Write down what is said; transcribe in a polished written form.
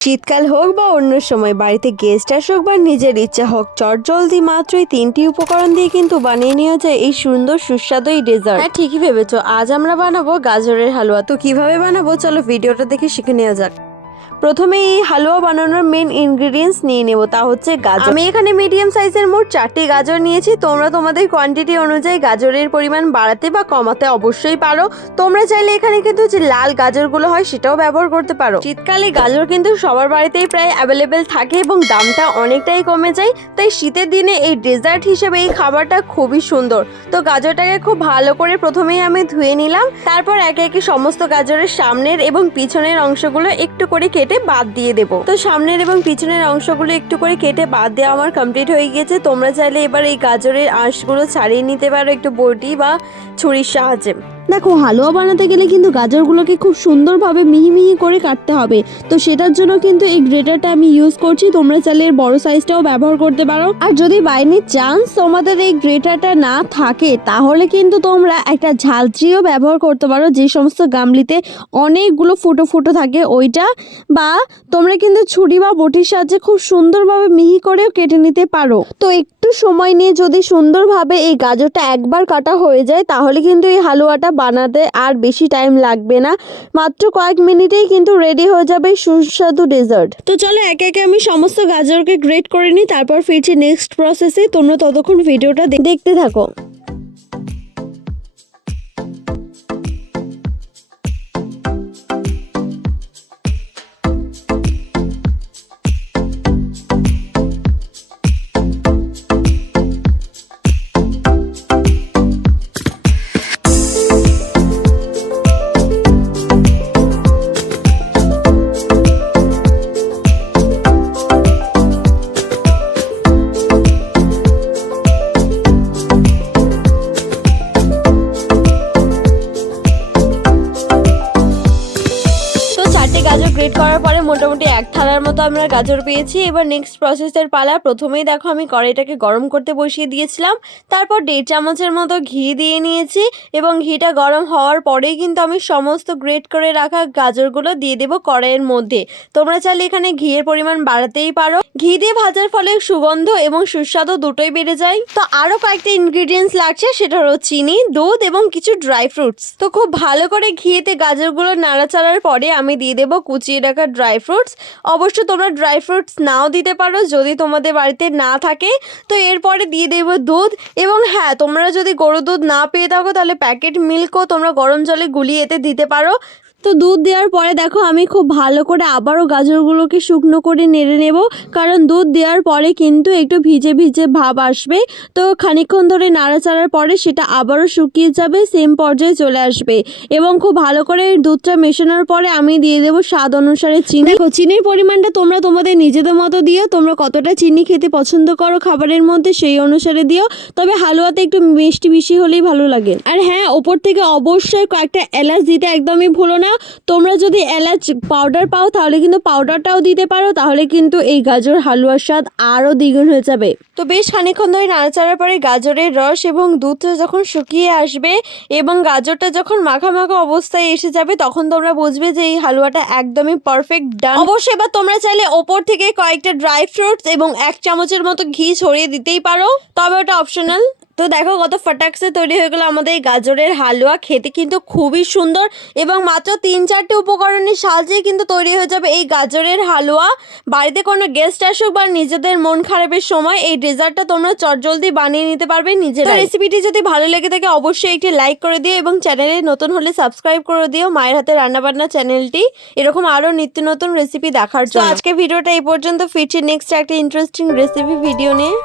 শীতকাল হোক বা অন্য সময় বাড়িতে গেস্ট আসুক বা নিজের ইচ্ছা হোক, চটজলদি মাত্র এই 3টি উপকরণ দিয়ে কিন্তু বানিয়ে নেওয়া যায় এই সুন্দর সুস্বাদু এই ডেজার্ট। হ্যাঁ, ঠিকই ভেবেছো, আজ আমরা বানাবো গাজরের হালুয়া। তো কিভাবে বানাবো চলো ভিডিওটা দেখে শিখে নেওয়া যাক। প্রথমে এই হালুয়া বানানোর মেন ইনগ্রেডিয়েন্টস নিয়ে নেব, তা হচ্ছে গাজর। আমি এখানে মিডিয়াম সাইজের মোট 4টি গাজর নিয়েছি। তোমরা তোমাদের কোয়ান্টিটি অনুযায়ী গাজরের পরিমাণ বাড়াতে বা কমাতে অবশ্যই পারো। তোমরা চাইলে এখানে কিন্তু যে লাল গাজরগুলো হয় সেটাও ব্যবহার করতে পারো। শীতকালে গাজর কিন্তু সবার বাড়িতেই প্রায় অ্যাভেলেবেল থাকে এবং দামটা অনেকটাই কমে যায়, তাই শীতের দিনে এই ডেজার্ট হিসেবে এই খাবারটা খুবই সুন্দর। তো গাজরটাকে খুব ভালো করে প্রথমেই আমি ধুয়ে নিলাম। তারপর একে একে সমস্ত গাজরের সামনের এবং পিছনের অংশগুলো একটু করে কেটে বাদ দিয়ে দেবো। তো সামনের এবং পিছনের অংশগুলো একটু করে কেটে বাদ দেওয়া আমার কমপ্লিট হয়ে গিয়েছে। তোমরা চাইলে এবার এই গাজরের আঁশগুলো ছাড়িয়ে নিতে পারো একটু বটি বা ছুরির সাহায্যে। দেখো, হালুয়া বানাতে গেলে কিন্তু গাজরগুলোকে খুব সুন্দরভাবে মিহি মিহি করে কাটতে হবে। তো সেটার জন্য কিন্তু এই গ্রেটারটা আমি ইউজ করছি। তোমরা চাইলে এর বড় সাইজটাও ব্যবহার করতে পারো। আর যদি বাই এনি চান্স তোমাদের এই গ্রেটারটা না থাকে, তাহলে কিন্তু তোমরা একটা ঝালচিও ব্যবহার করতে পারো, যে সমস্ত গামলিতে অনেকগুলো ফুটো ফুটো থাকে ওইটা। বা তোমরা কিন্তু ছুরি বা বটির সাহায্যে খুব সুন্দরভাবে মিহি করেও কেটে নিতে পারো। তো একটু সময় নিয়ে যদি সুন্দরভাবে এই গাজরটা একবার কাটা হয়ে যায়, তাহলে কিন্তু এই হালুয়াটা বানাতে আর বেশি টাইম লাগবে না। মাত্র কয়েক মিনিটেই কিন্তু রেডি হয়ে যাবে সুস্বাদু ডেজার্ট। তো চলো একে একে আমি সমস্ত গাজরকে গ্রেট করে নিই, তারপর ফিরছি নেক্সট প্রসেসে। তোমরা ততক্ষণ ভিডিওটা দেখতে থাকো। গাজর গ্রেট করার পরে মোটামুটি এক থালার মতো আমরা গাজর পেয়েছি। এবার নেক্সট প্রসেসের পালা। প্রথমেই দেখো আমি কড়াইটাকে গরম করতে বসিয়ে দিয়েছিলাম। তারপর 1.5 চামচের মতো ঘি দিয়ে নিয়েছি এবং ঘিটা গরম হওয়ার পরেই কিন্তু আমি সমস্ত গ্রেট করে রাখা গাজরগুলো দিয়ে দেবো কড়াইয়ের মধ্যে। তোমরা চাইলে এখানে ঘিয়ের পরিমাণ বাড়াতেই পারো। ঘি দিয়ে ভাজার ফলে সুগন্ধ এবং সুস্বাদু দুটোই বেড়ে যায়। তো আরও কয়েকটা ইনগ্রিডিয়েন্টস লাগছে, সেটা হলো চিনি, দুধ এবং কিছু ড্রাই ফ্রুটস। তো খুব ভালো করে ঘিয়েতে গাজরগুলো নাড়াচাড়ার পরে আমি দিয়ে দেবো কুচিয়ে রাখা ড্রাই ফ্রুটস। অবশ্য তোমরা ড্রাই ফ্রুটস নাও দিতে পারো যদি তোমাদের বাড়িতে না থাকে। তো এরপরে দিয়ে দেবো দুধ, এবং হ্যাঁ, তোমরা যদি গরুর দুধ না পেয়ে থাকো তাহলে প্যাকেট মিল্কও তোমরা গরম জলে গুলিয়ে এতে দিতে পারো। তো দুধ দেওয়ার পরে দেখো আমি খুব ভালো করে আবারও গাজরগুলোকে শুকনো করে নেড়ে নেব, কারণ দুধ দেওয়ার পরে কিন্তু একটু ভিজে ভিজে ভাব আসবে। তো খানিকক্ষণ ধরে নাড়াচাড়ার পরে সেটা আবারও শুকিয়ে যাবে, সেম পর্যায়ে চলে আসবে। এবং খুব ভালো করে দুধটা মেশানোর পরে আমি দিয়ে দেবো স্বাদ অনুসারে চিনি। দেখো, চিনির পরিমাণটা তোমরা তোমাদের নিজেদের মতো দিও। তোমরা কতটা চিনি খেতে পছন্দ করো খাবারের মধ্যে সেই অনুসারে দিও, তবে হালুয়াতে একটু মিষ্টি বেশি হলেই ভালো লাগে। আর হ্যাঁ, ওপর থেকে অবশ্যই কয়েকটা এলাচ দিতে একদমই ভুলো না। তোমরা যদি এলাচ পাউডার পাও তাহলে কিন্তু পাউডারটাও দিতে পারো, তাহলে কিন্তু এই গাজর হালুয়ার স্বাদ আরও দ্বিগুণ হয়ে যাবে। তো বেশ খানিকক্ষণ ধরে নাড়াচাড়ার পরে গাজরের রস এবং দুধটা যখন শুকিয়ে আসবে এবং গাজরটা যখন মাখা মাখা অবস্থায় এসে যাবে, তখন তোমরা বুঝবে যে এই হালুয়াটা একদমই পারফেক্ট ডান। অবশ্যই এবার তোমরা চাইলে ওপর থেকে কয়েকটা ড্রাই ফ্রুটস এবং 1 চামচের মতো ঘি ছড়িয়ে দিতেই পারো, তবে ওটা অপশনাল। তো দেখো কত ফটাকসে তৈরি হয়ে গেলো আমাদের এই গাজরের হালুয়া। খেতে কিন্তু খুবই সুন্দর এবং মাত্র 3-4টে উপকরণের সাহায্যেই কিন্তু তৈরি হয়ে যাবে এই গাজরের হালুয়া। বাড়িতে কোনো গেস্ট আসুক বা নিজেদের মন খারাপের সময় এই ডেজার্টটা তোমরা চটজলদি বানিয়ে নিতে পারবে নিজেরা। রেসিপিটি যদি ভালো লেগে থাকে অবশ্যই একটি লাইক করে দিও এবং চ্যানেলে নতুন হলে সাবস্ক্রাইব করে দিও মায়ের হাতে রান্নাবান্না চ্যানেলটি, এরকম আরও নিত্য নতুন রেসিপি দেখার জন্য। আজকে ভিডিওটা এই পর্যন্ত, ফিরছি নেক্সট একটা ইন্টারেস্টিং রেসিপি ভিডিও নিয়ে।